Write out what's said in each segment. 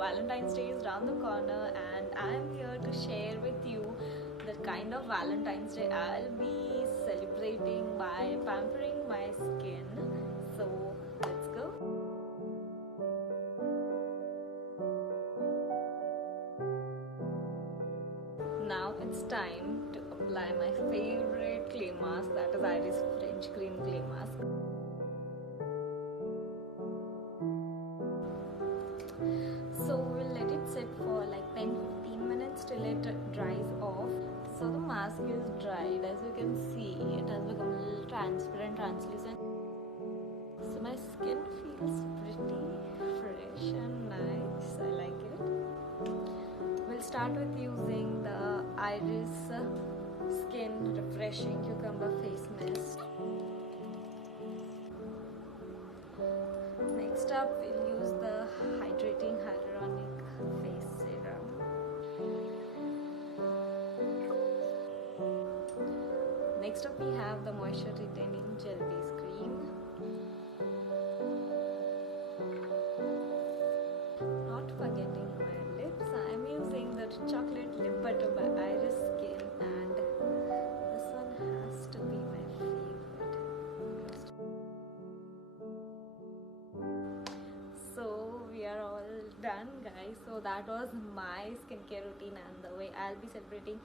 Valentine's Day is around the corner, and I'm here to share with you the kind of Valentine's Day I'll be celebrating by pampering my skin. So let's go. Now it's time to apply my favorite clay mask, that is Iris French Cream Clay Mask. So we'll let it sit for like 10-15 minutes till it dries off. So the mask is dried. As you can see, it has become a little transparent, translucent. So my skin feels pretty fresh and nice. I like it. We'll start with using the Iris Skin Refreshing Cucumber Face Mist. Next up, we'll use the Hydrating Hyaluronic Face Serum. Next up, we have the Moisture Retaining Gel Base Cream. Not forgetting my lips, I'm using the Chocolate Lip Butter by Iris Skin, and this one has to be my favorite. So we are all done, guys. So that was my skincare routine and the way I'll be celebrating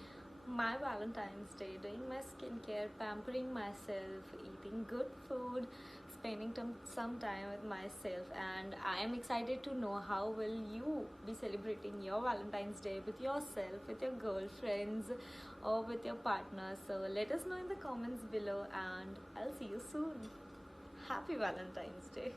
my Valentine's Day, doing my skincare, pampering myself, eating good food, spending some time with myself. And I am excited to know how will you be celebrating your Valentine's Day with yourself, with your girlfriends, or with your partner. So let us know in the comments below, and I'll see you soon. Happy Valentine's Day.